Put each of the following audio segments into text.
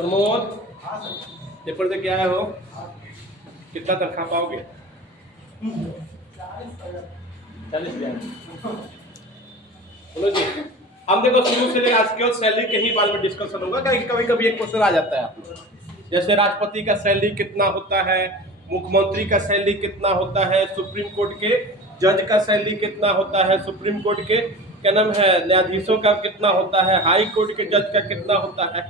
Pramod paper दे के आए हो, कितना तनख्वाह पाओगे? 40,000। बोलो जी। हम देखो शुरू से आज केवल सैलरी के ही बारे में डिस्कशन होगा, क्योंकि कभी कभी एक क्वेश्चन आ जाता है आप लोग, जैसे राष्ट्रपति का सैलरी कितना होता है, मुख्यमंत्री का सैलरी कितना होता है, सुप्रीम कोर्ट के जज का सैलरी कितना होता है, सुप्रीम कोर्ट के क्या नाम है न्यायाधीशों का कितना होता है, हाई कोर्ट के जज का कितना होता है,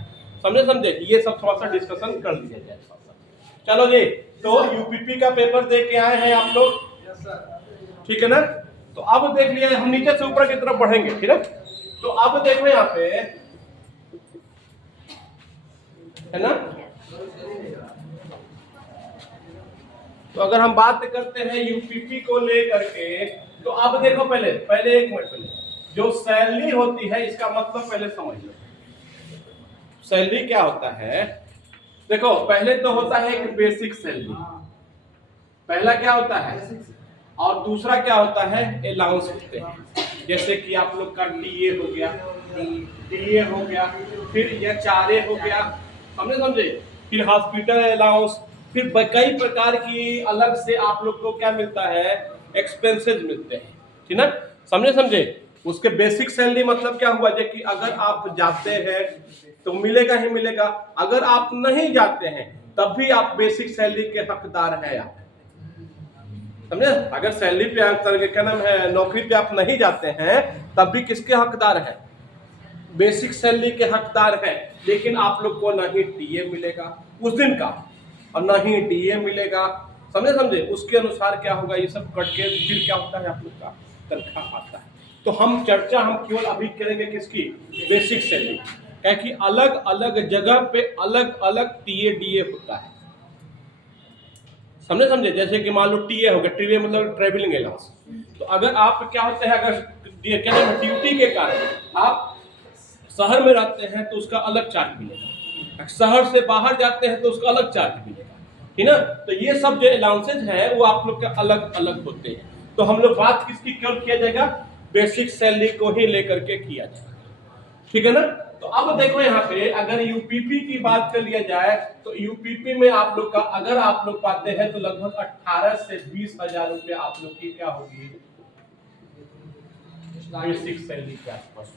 समझे, ये सब थोड़ा सा डिस्कशन कर लिया जाए। चलो जी, तो यूपीपी का पेपर दे के आए हैं आप लोग, ठीक है ना? तो अब देख लिया, हम नीचे से ऊपर की तरफ बढ़ेंगे, ठीक है? तो अब देखो यहाँ पे है ना, तो अगर हम बात करते हैं यूपीपी को लेकर के, तो अब देखो पहले एक मिनट पहले जो सैलरी होती है इसका मतलब पहले समझ लो। सैलरी क्या होता है? देखो पहले तो होता है एक बेसिक सैलरी, पहला क्या होता है, और दूसरा क्या होता है, अलाउंस होते हैं, जैसे कि आप लोग का डीए हो गया, फिर एचआरए हो गया, समझे, फिर हॉस्पिटल अलाउंस, फिर कई प्रकार की अलग से आप लोग को क्या मिलता है, एक्सपेंसेस मिलते हैं, ठीक ना, समझे। उसके बेसिक सैलरी मतलब क्या हुआ, जो कि अगर आप जाते हैं तो मिलेगा ही मिलेगा, अगर आप नहीं जाते हैं तब भी आप बेसिक सैलरी के हकदार हैं आप, समझे। अगर सैलरी पे आप क्या नाम है नौकरी पे आप नहीं जाते हैं तब भी किसके हकदार हैं, बेसिक सैलरी के हकदार हैं। लेकिन आप लोग को नहीं टीए मिलेगा उस दिन का और नहीं डीए मिलेगा, समझे। उसके अनुसार क्या होगा, ये सब कट के फिर क्या होता है आप लोग का तनख्वाह आता है। तो हम केवल अभी करेंगे किसकी, बेसिक सैलरी, क्योंकि अलग अलग जगह पे अलग अलग टीए डीए होता है, समझे। जैसे कि मान लो टीए हो गया, टीए मतलब ट्रेवलिंग अलाउंस, तो अगर आप क्या होते हैं, अगर क्या नाम है ड्यूटी के कारण आप शहर में रहते हैं तो उसका अलग चार्ज मिलेगा, शहर से बाहर जाते हैं तो उसका अलग चार्ज मिलेगा, ठीक ना। तो ये सब जो अलाउंसेज है वो आप लोग के अलग अलग होते हैं। तो हम लोग बात किसकी केवल किया जाएगा, बेसिक सैलरी को ही लेकर के किया जाएगा, ठीक है ना। तो अब देखो यहाँ पे अगर यूपीपी की बात कर लिया जाए तो यूपीपी में आप लोग का अगर आप लोग पाते हैं तो लगभग 18 से 20,000 रुपए आप लोग की क्या होगी, बेसिक सैलरी के आसपास,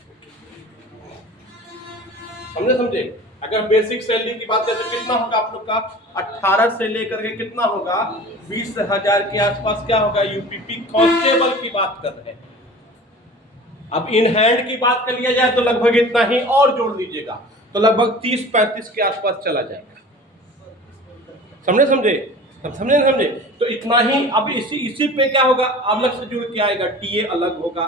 समझे। अगर बेसिक सैलरी की बात करें तो कितना होगा आप लोग का, 18 से लेकर के कितना होगा, 20,000 के आसपास क्या होगा, यूपीपी कांस्टेबल की बात कर रहे हैं। अब इन हैंड की बात कर लिया जाए तो लगभग इतना ही, और जोड़ लीजिएगा तो लगभग 30-35 के आसपास चला जाएगा, समझे। तो इतना ही। अब इसी पे क्या होगा, अलग से जुड़ के आएगा, टीए अलग होगा,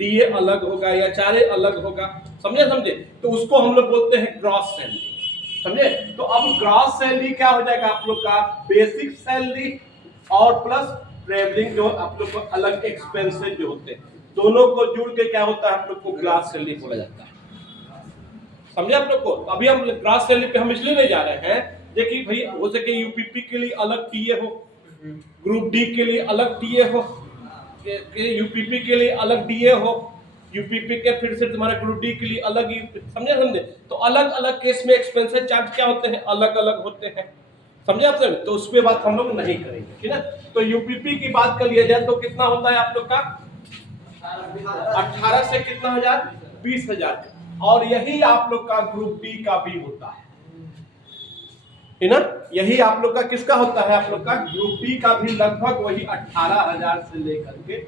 डीए अलग होगा, या एचआरए अलग होगा, समझे। तो उसको हम लोग बोलते हैं ग्रॉस सैलरी, समझे। तो अब ग्रॉस सैलरी क्या हो जाएगा आप लोग का, बेसिक सैलरी और प्लस ट्रेवलिंग जो आप लोग को अलग एक्सपेंसेस जो होते हैं, दोनों को जुड़ के क्या होता है आप लोग को ग्रॉस सैलरी बोला जाता है, समझे आप लोग को। अभी हम ग्रॉस सैलरी पे हम इसलिए नहीं जा रहे हैं देखिए भाई, हो सके यूपीपी के लिए अलग टीए हो, ग्रुप डी के लिए अलग टीए हो, यूपीपी के लिए अलग डीए हो, यूपीपी के फिर से तुम्हारे ग्रुप डी के लिए अलग, समझे। तो अलग अलग केस में एक्सपेंसेस चार्ज क्या होते हैं, अलग अलग होते हैं, समझे आप सब। तो उस पर बात हम लोग नहीं करेंगे, ठीक है। तो यूपीपी की बात कर लिया जाए तो कितना होता है आप लोग का, 18 से कितना हजार, 20,000, और यही आप लोग का ग्रुप डी का भी होता है, ठीक ना। यही आप लोग का किसका होता है, आप लोग का ग्रुप डी का भी लगभग वही 18,000 से लेकर के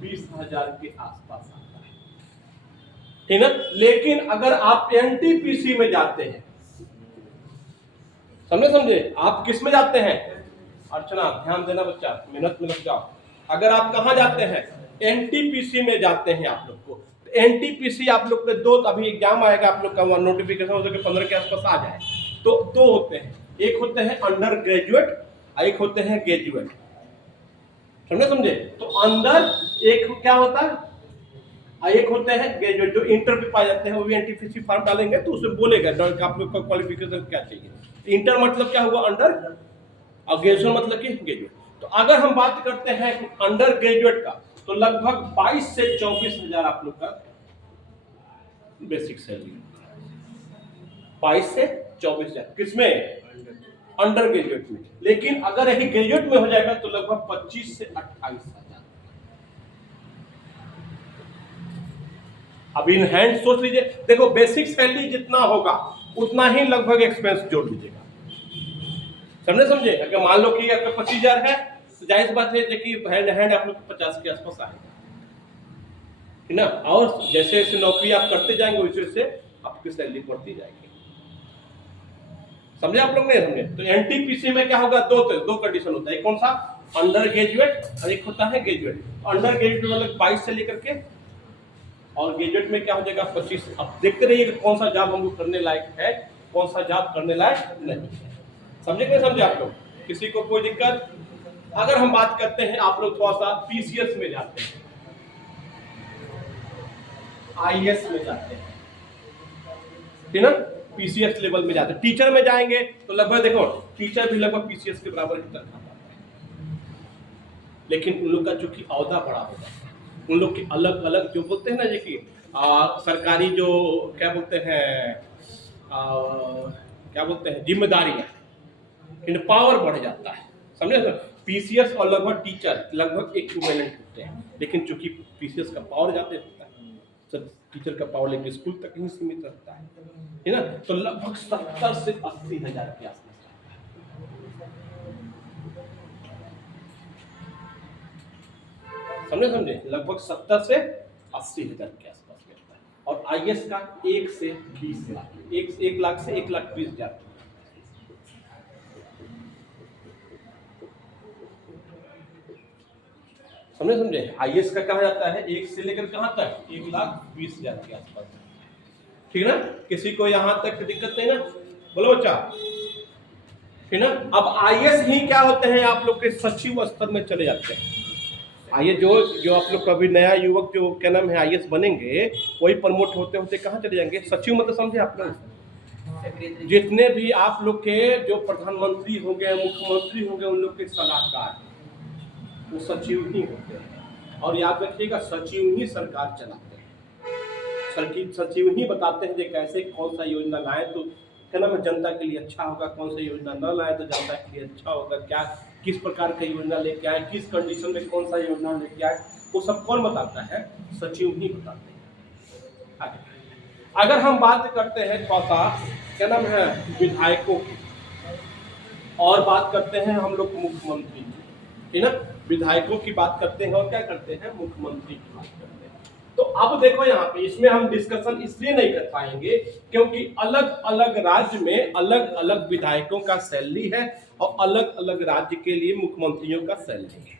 20,000 के आसपास आता है, ठीक ना। लेकिन अगर आप एनटीपीसी में जाते हैं, समझे, आप किस में जाते हैं, अर्चना ध्यान देना बच्चा, मेहनत में लग जाओ। अगर आप कहां जाते हैं, एनटीपीसी में जाते हैं आप लोग को, एनटीपीसी आप लोग के दो, अभी एग्जाम आएगा आप लोग का, नोटिफिकेशन हो सके 15 के आसपास आ जाए, तो दो होते हैं, एक होते हैं अंडर ग्रेजुएट और एक होते हैं ग्रेजुएट, समझे। तो अंदर एक क्या होता है, एक होते हैं ग्रेजुएट जो इंटर पे पाए जाते हैं, वो भी एनटीपीसी फॉर्म डालेंगे तो उसमें बोलेगा आप लोग का क्वालिफिकेशन क्या चाहिए। इंटर मतलब क्या हुआ, अंडर, और ग्रेजुएशन मतलब कि ग्रेजुएट। तो अगर हम बात करते हैं अंडर ग्रेजुएट का तो लगभग 22 से 24,000 आप लोग का बेसिक सैलरी, 22 से 24,000 किसमें, अंडर ग्रेजुएट में। लेकिन अगर यही ग्रेजुएट में हो जाएगा तो लगभग 25 से 28,000। अब इन हैंड सोच लीजिए, देखो बेसिक सैलरी जितना होगा उतना ही लगभग एक्सपेंस जोड़ लीजिएगा, समझे। अगर मान लो कि आपका 25,000 है तो जाहिर बात है कि हैंड आप लोग 50 के आसपास आएगा, है ना। और जैसे जैसे नौकरी आप करते जाएंगे वैसे वैसे आपकी सैलरी बढ़ती जाएगी, समझे आप लोग, नहीं समझे। तो एनटीपीसी में क्या होगा, दो कंडीशन होता है, एक कौन सा, अंडर ग्रेजुएट और एक होता है ग्रेजुएट। अंडर ग्रेजुएट मतलब 22 से लेकर के, और ग्रेजुएट में क्या हो जाएगा 25। अब देखते रहिए कौन सा जॉब हमको करने लायक है, कौन सा जॉब करने लायक नहीं है, समझे कि नहीं समझे आप लोग, किसी को कोई दिक्कत। अगर हम बात करते हैं, आप लोग थोड़ा सा पीसीएस में जाते हैं, आईएएस में जाते हैं, ठीक ना, पीसीएस लेवल में जाते हैं। टीचर में जाएंगे तो लगभग देखो टीचर भी लगभग पीसीएस के बराबर की तरह पाता है, लेकिन उन लोग का चूंकि औहदा बड़ा होता है, उन लोग की अलग अलग जो बोलते हैं ना, ये कि सरकारी जो क्या बोलते हैं, क्या बोलते हैं, जिम्मेदारियां, इन पावर बढ़ जाता है, समझे। पीसीएस और लगभग टीचर लगभग इक्विवेलेंट होते हैं, लेकिन चूंकि पीसीएस का पावर ज्यादा होता है, सब टीचर का पावर लेकिन स्कूल तक ही सीमित रहता है ना। तो लगभग 70 से 80 हजार के आसपास, समझे, लगभग 70 से 80 हजार के आसपास मिलता है। और आईएएस का 1 से 20 लाख, 1 लाख से 1,20,000, समझे। आईएएस का कहा जाता है 1 से लेकर कहां तक, 1,20,000 के आसपास, ठीक है ना। किसी को यहां तक दिक्कत नहीं ना, बोलो बच्चा, ठीक ना। अब आईएएस ही क्या होते हैं, आप लोग के सचिव स्तर में चले जाते हैं। आइए जो आप लोग का भी नया युवक जो क्या नाम है आईएएस बनेंगे, वही प्रमोट होते होते कहाँ चले जाएंगे, सचिव, मतलब समझे आप लोग। जितने भी आप लोग के जो प्रधानमंत्री हो गए, मुख्यमंत्री हो गए, उन लोग के सलाहकार वो सचिव ही होते हैं। और याद रखिएगा, सचिव ही सरकार चलाते हैं, सचिव ही बताते हैं कि कैसे कौन सा योजना लाए तो क्या नाम है जनता के लिए अच्छा होगा, कौन सा योजना न लाए तो जनता के लिए अच्छा होगा, क्या किस प्रकार का योजना लेके आए, किस कंडीशन में कौन सा योजना लेके आए, वो सब कौन बताता है, सचिव ही बताते हैं। आगे अगर हम बात करते हैं थोड़ा सा क्या नाम है विधायकों की, और बात करते हैं हम लोग मुख्यमंत्री की, है ना। विधायकों की बात करते हैं और क्या करते हैं, मुख्यमंत्री की बात करते हैं। तो अब देखो यहाँ पे इसमें हम डिस्कशन इसलिए नहीं कर पाएंगे क्योंकि अलग अलग राज्य में अलग अलग विधायकों का सैलरी है और अलग अलग राज्य के लिए मुख्यमंत्रियों का सैलरी है,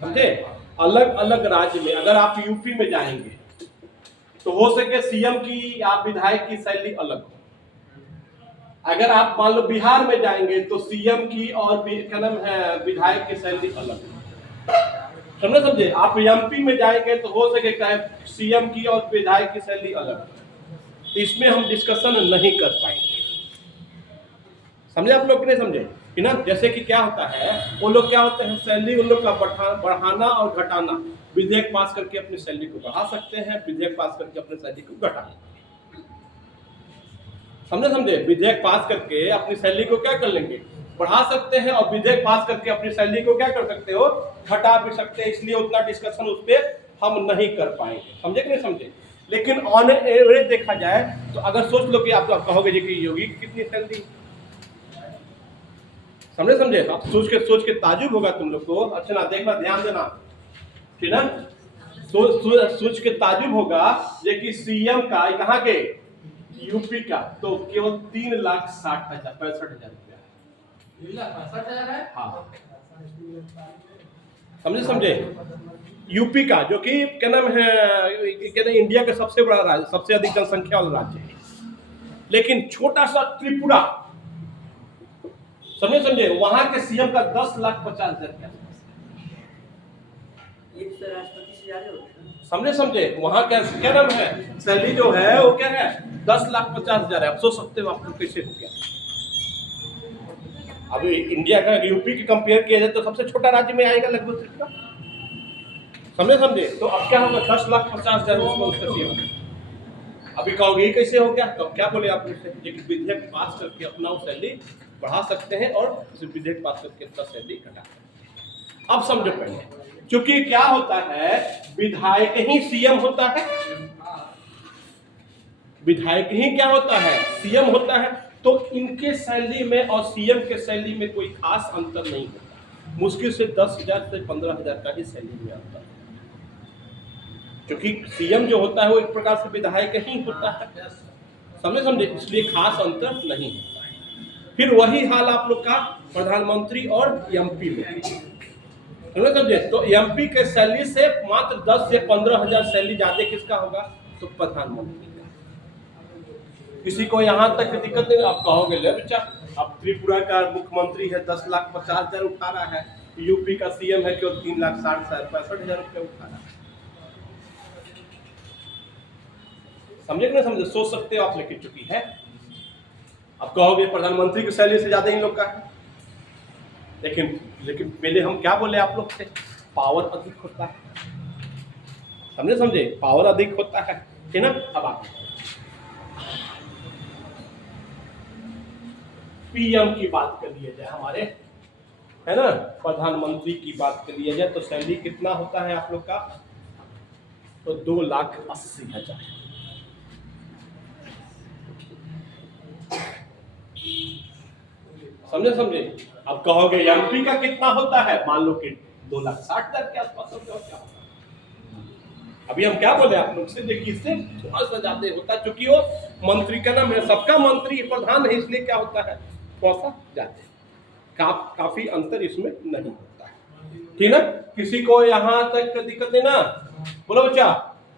समझे। अलग अलग राज्य में अगर आप यूपी में जाएंगे तो हो सके सीएम की या विधायक की सैलरी अलग हो। अगर आप मान लो बिहार में जाएंगे तो सीएम की और क्या नाम है विधायक की सैलरी अलग है, समझे। आप एमपी में जाएंगे तो हो सके सीएम की और विधायक की सैलरी अलग है, तो इसमें हम डिस्कशन नहीं कर पाएंगे, समझे आप लोग कि नहीं समझे, है ना। जैसे कि क्या होता है, वो लोग क्या होते हैं सैलरी उन लोग का बढ़ाना और घटाना, विधेयक पास करके अपनी सैलरी को बढ़ा सकते हैं, विधेयक पास करके अपनी सैलरी को घटा लेंगे, समझे। विधेयक पास करके अपनी सैलरी को क्या कर लेंगे, बढ़ा सकते हैं, और विधेयक पास करके अपनी सैलरी को क्या कर सकते हो, घटा भी सकते हैं। इसलिए उतना डिस्कशन उस पर हम नहीं कर पाएंगे, समझे कि नहीं समझे। लेकिन ऑन एवरेज देखा जाए तो अगर सोच लो कि आप कहोगे जी कि योगी की कितनी सैलरी, समझे। आप सोच के ताजुब होगा तुम लोग को, अच्छा ना देखना, ध्यान देना, ठीक ना। सोच के ताजुब होगा ये कि सीएम का कहाँ के, यूपी का, तो केवल 3,60,65,000 रुपया है, हाँ, समझे। यूपी का जो कि क्या नाम है, क्या नाम, इंडिया का सबसे बड़ा राज्य, सबसे अधिक जनसंख्या वाला राज्य है, लेकिन छोटा सा त्रिपुरा, समझे, वहां के सीएम का 10,50,000 के आसपास, समझे। वहां क्या नाम है सैलरी जो है वो क्या है, 10,50,000 है। अब सोच सकते हो आप लोग कैसे हो गया। अभी इंडिया का यूपी की कंपेयर किया जाए तो सबसे छोटा राज्य में आएगा लगभग त्रिपुरा, समझे। तो अब क्या होगा, 10,50,000 उसका सीएम, अभी कहोगे ये कैसे हो गया, तो क्या बोले आप मुझसे, ये कि विधेयक पास करके अपना सैलरी बढ़ा सकते हैं और विधेयक पास करके अपना सैलरी घटा सकते हैं। अब समझो पहले, क्योंकि क्या होता है, विधायक ही सीएम होता है, विधायक ही क्या होता है, सीएम होता है। तो इनके सैलरी में और सीएम के सैलरी में कोई खास अंतर नहीं होता, मुश्किल से 10,000 से 15,000 का ही सैलरी में अंतर है, क्योंकि सीएम जो होता है वो एक प्रकार से विधायक ही होता है, समझे, इसलिए खास अंतर नहीं होता है। फिर वही हाल आप लोग का प्रधानमंत्री और एमपी में, समझे। तो एमपी के सैलरी से मात्र 10 से 15,000 सैलरी ज्यादा किसका होगा, तो प्रधानमंत्री का। किसी को यहाँ तक दिक्कत नहीं, आप कहोगे ले बच्चा, अब त्रिपुरा का मुख्यमंत्री है 10,50,000 उठा रहा है, यूपी का सीएम है केवल 3,60,65,000 रुपया उठा रहा है, समझे कि नहीं समझे, सोच सकते हो आप, लेकिन चुकी है। अब कहोगे प्रधानमंत्री की सैलरी से ज्यादा इन लोग का है, लेकिन पहले हम क्या बोले आप लोग से, पावर अधिक होता है, समझे, पावर अधिक होता है ना। अब आप पीएम की बात कर लिया जाए, हमारे है ना, प्रधानमंत्री की बात कर लिया जाए, तो सैलरी कितना होता है आप लोग का, तो 2,80,000, समझे। अब कहोगे एमपी का कितना होता है, मान लो कि 2,60,000 के आसपास होता है, क्या होता है। अभी हम क्या बोले आप लोग से, देखिए इससे थोड़ा सा ज्यादा होता है, क्योंकि वो मंत्री का नाम है, सबका मंत्री प्रधान है, इसलिए क्या होता है, थोड़ा सा ज्यादा, काफी अंतर इसमें नहीं होता है, ठीक ना। किसी को यहाँ तक दिक्कत नहीं ना, बोलो बच्चा।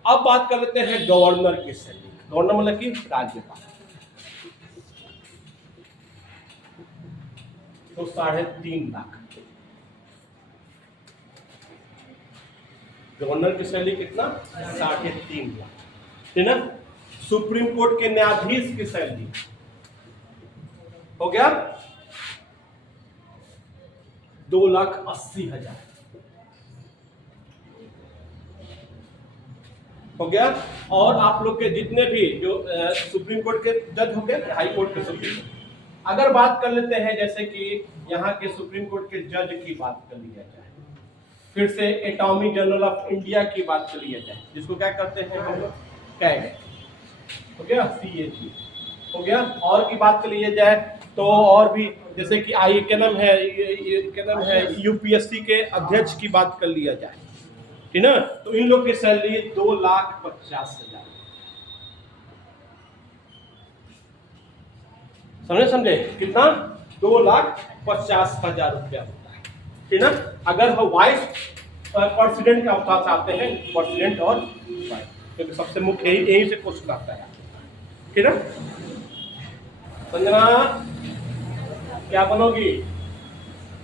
अब बात कर लेते हैं गवर्नर की सैलरी, गवर्नर मतलब कि राज्यपाल, तो 3.5 लाख, गवर्नर की सैलरी कितना, 3.5 लाख, ठीक ना। सुप्रीम कोर्ट के न्यायाधीश की सैलरी हो गया 2,80,000 हो गया। और आप लोग के जितने भी जो सुप्रीम कोर्ट के जज हो गए, हाई कोर्ट के सुप्रीम कोर्ट, अगर बात कर लेते हैं जैसे कि यहाँ के सुप्रीम कोर्ट के जज की बात कर लिया जाए, फिर से अटॉर्नी जनरल ऑफ इंडिया की बात कर लिया जाए, जिसको क्या करते हैं हम लोग, कैग, हो गया, CAG हो गया। और की बात कर लिया जाए तो और भी, जैसे कि क्या नाम है यूपीएससी के अध्यक्ष की बात कर लिया जाए, ठीक ना, तो इन लोग की सैलरी 2,50,000, समझे, कितना, 2,50,000 रुपया होता है, ठीक ना। अगर हम वाइस प्रेसिडेंट का अवकाश आते हैं, प्रेसिडेंट और वाइस, क्योंकि सबसे मुख्य यही से क्वेश्चन आता है, ठीक ना। संजना क्या बनोगी,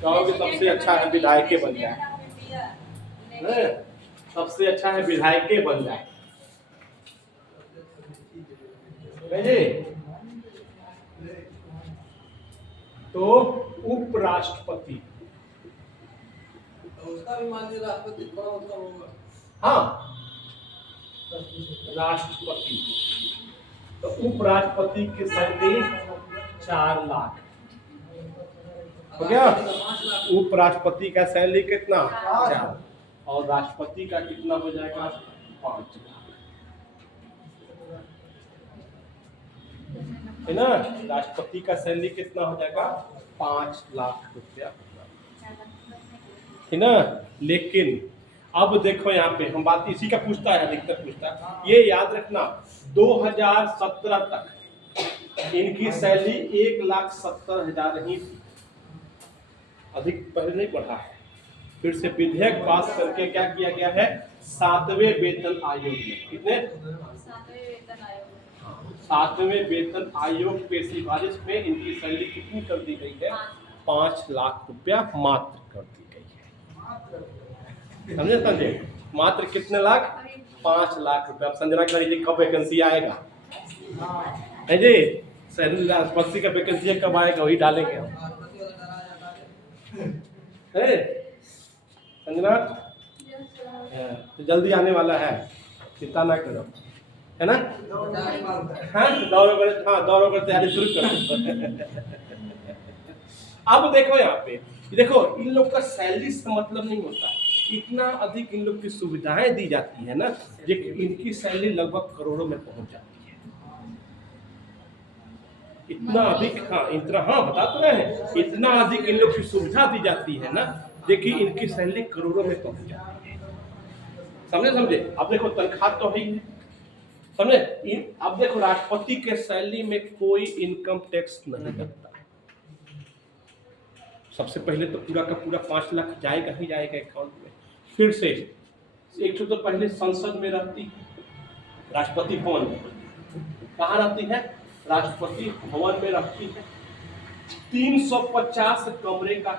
कहोगे सबसे अच्छा है विधायक बन जाए, सबसे अच्छा है विधायक बन जाए, तो उपराष्ट्रपति, उसका भी मान लीजिए राष्ट्रपति थोड़ा होगा, हाँ, राष्ट्रपति, तो उपराष्ट्रपति की सैलरी 4 लाख हो गया। उपराष्ट्रपति का सैलरी कितना, 4, और राष्ट्रपति का कितना हो जाएगा, 5 लाख, है ना। राष्ट्रपति का सैलरी कितना हो जाएगा, 5 लाख रुपया, है ना। लेकिन अब देखो यहाँ पे हम बात इसी का पूछता है, अधिकतर पूछता है, ये याद रखना 2017 तक इनकी सैलरी 1,70,000 ही थी, अधिक पहले नहीं बढ़ा है। फिर से विधेयक पास करके क्या किया गया है, 7वें वेतन आयोग में, कितने, 7वें वेतन आयोग पे सिफारिश पे इनकी सैलरी कितनी कर दी गई है, 5 लाख रुपया मात्र कर दी गई है, समझे, मात्र कितने लाख, 5 लाख रुपया। अब संजना कह कब वैकेंसी आएगा, है जी, सैलरी राष्ट्रपति का वैकेंसी कब आएगा, वही डालेंगे हम, है संजना, तो जल्दी आने वाला है, चिंता ना करो, है ना? हाँ दौड़ वगैरह तैयारी शुरू कर। अब देखो यहाँ पे, देखो इन लोग का सैलरी से मतलब नहीं होता, इतना अधिक इन लोग की सुविधाएं दी जाती है ना, जो इनकी सैलरी लगभग करोड़ों में पहुंच जाती है। इतना अधिक, हाँ इतना, हाँ बता तो रहे हैं, इतना अधिक इन लोग की सुविधा दी जाती है ना, देखिए इनकी सैलरी करोड़ों में पहुंच जाती है। समझे? अब देखो तनख्वाह तो है, समझे? अब देखो राष्ट्रपति के सैलरी में कोई इनकम टैक्स नहीं लगता। सबसे पहले तो पूरा का पूरा 5 लाख जाएगा ही जाएगा अकाउंट में। फिर से एक तो पहले संसद में रहती है, राष्ट्रपति भवन में। कहाँ रहती है? राष्ट्रपति भवन में रहती है। 350 कमरे का,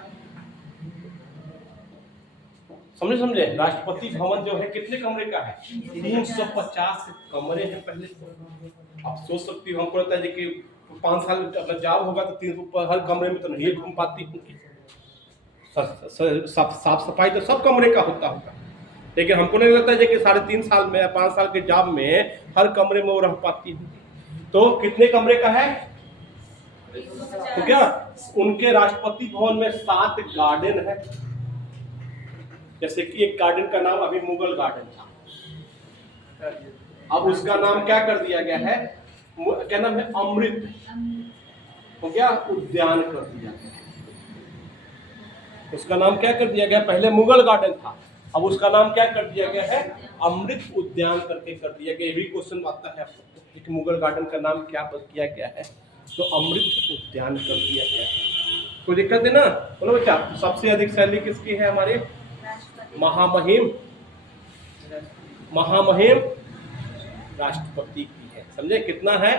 समझे? राष्ट्रपति भवन जो है कितने कमरे का है? 350 कमरे हैं पहले। आप सोच सकती हो, हमको लगता है कि 5 साल अगर जॉब होगा तो 3 हर कमरे में तो नहीं घूम पाती होगी। साफ सफाई तो सब कमरे का होता होगा, लेकिन हमको नहीं लगता है कि 3.5 साल में या 5 साल के जॉब में हर कमरे में वो रह पाती है। तो कितने कमरे का है? तो क्या उनके राष्ट्रपति भवन में 7 गार्डन है। जैसे कि एक गार्डन का नाम अभी मुगल गार्डन था, अब उसका नाम क्या कर दिया गया है? क्या नाम है? अमृत हो गया उद्यान कर दिया गया। उसका नाम क्या कर दिया गया? पहले मुगल गार्डन था, अब उसका नाम क्या कर दिया गया है? अमृत उद्यान करके कर दिया गया। ये भी क्वेश्चन आता है आपको कि मुगल गार्डन का नाम क्या किया गया है? तो अमृत उद्यान कर दिया गया है। कोई दिक्कत है ना? बोलो बच्चा, सबसे अधिक सैलरी किसकी है? हमारे महामहिम राष्ट्रपति की है। समझे? कितना है?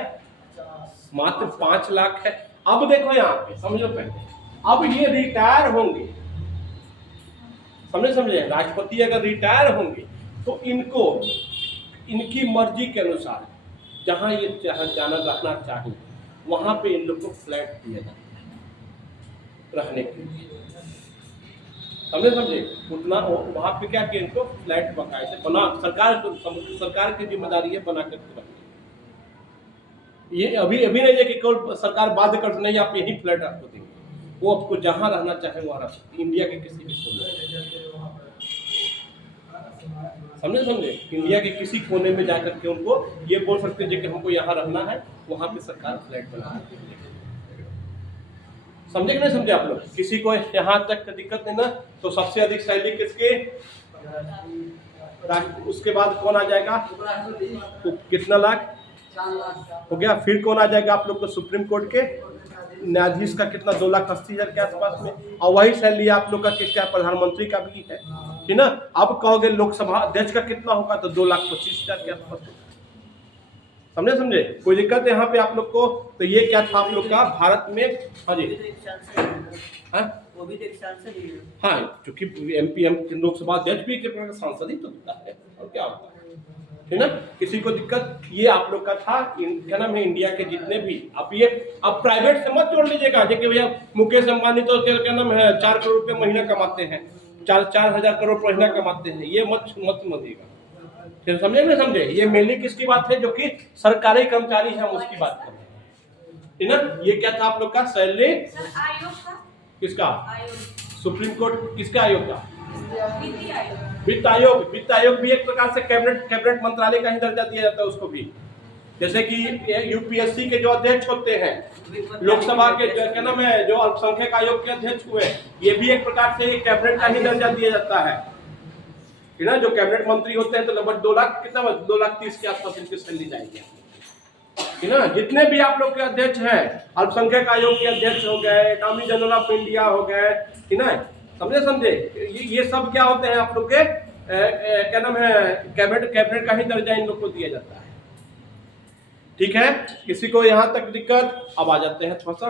मात्र 5 लाख है। अब देखो यहाँ पे, समझो पहले, अब ये रिटायर होंगे, समझे? राष्ट्रपति अगर रिटायर होंगे तो इनको इनकी मर्जी के अनुसार जहां ये जाना रहना चाहिए वहां पे इन लोग को फ्लैट दिया जाता है रहने के लिए। समझे? उतना वहां पे क्या किया? इनको फ्लैट बकायदे बना, सरकार की जिम्मेदारी है बना करके रखनी। ये अभी नहीं है कि केवल सरकार बाध्य कर नहीं आप यही फ्लैट आपको देंगे, वो आपको जहां रहना चाहे वहां रह सकते, इंडिया के किसी भी कोने। समझे? इंडिया के किसी कोने में जाकर के उनको ये बोल सकते हैं कि हमको यहाँ रहना है, वहां पे सरकार फ्लैट बना देती है। समझे कि नहीं समझे आप लोग? किसी को यहाँ तक दिक्कत नहीं ना? तो सबसे अधिक सैलरी किसके? उसके बाद कौन आ जाएगा? तो कितना लाख हो गया? फिर कौन आ जाएगा आप लोग को? सुप्रीम कोर्ट के न्यायाधीश का कितना? 2,80,000 के आसपास में। और वही सैलरी आप लोग का किसका? प्रधानमंत्री का भी है ना? अब कहोगे लोकसभा अध्यक्ष का कितना होगा? तो 2,25,000 के आसपास। समझे? कोई दिक्कत है यहाँ पे आप लोग को? तो ये क्या था आप लोग का भारत में? हाँ जी, वो भी हाँ, चूंकि MP लोकसभा अध्यक्ष भी सांसद ही तो होता है, और क्या होता है ना? किसी को दिक्कत? ये आप लोग का था। क्या नाम है? इंडिया के जितने भी, अब प्राइवेट से मत जोड़ लीजिएगा। देखिए भैया मुकेश अंबानी तो क्या नाम है 4 करोड़ रुपए महीना कमाते हैं, 4,000 करोड़ महीना कमाते हैं, ये मत समझिएगा। फिर समझे नहीं समझे? ये मेनली किसकी बात है? जो कि सरकारी कर्मचारी है, हम उसकी बात कर रहे हैं ना? ये क्या था आप लोग का? सैलरी किसका? सुप्रीम कोर्ट किसका आयोग का? वित्त आयोग भी एक प्रकार से कैबिनेट मंत्रालय का ही दर्जा दिया जाता है उसको भी। जैसे कि UPSC के जो अध्यक्ष होते हैं, लोकसभा के क्या नाम है, जो अल्पसंख्यक आयोग के अध्यक्ष हुए, ये भी एक प्रकार से कैबिनेट का ही दर्जा दिया जाता है ना? जो कैबिनेट मंत्री होते हैं तो लगभग 2 लाख, कितना 2,30,000 के आसपास इनकी सैलरी जाएगी ना? जितने भी आप लोग के अध्यक्ष हैं, अल्पसंख्यक आयोग के अध्यक्ष हो गए, अटॉर्नी जनरल ऑफ इंडिया हो गए, ना? समझे? ये सब क्या होते हैं आप लोग के? क्या नाम है? कैबिनेट का ही दर्जा इन लोग को दिया जाता है। ठीक है? किसी को यहाँ तक दिक्कत? अब आ जाते हैं थोड़ा सा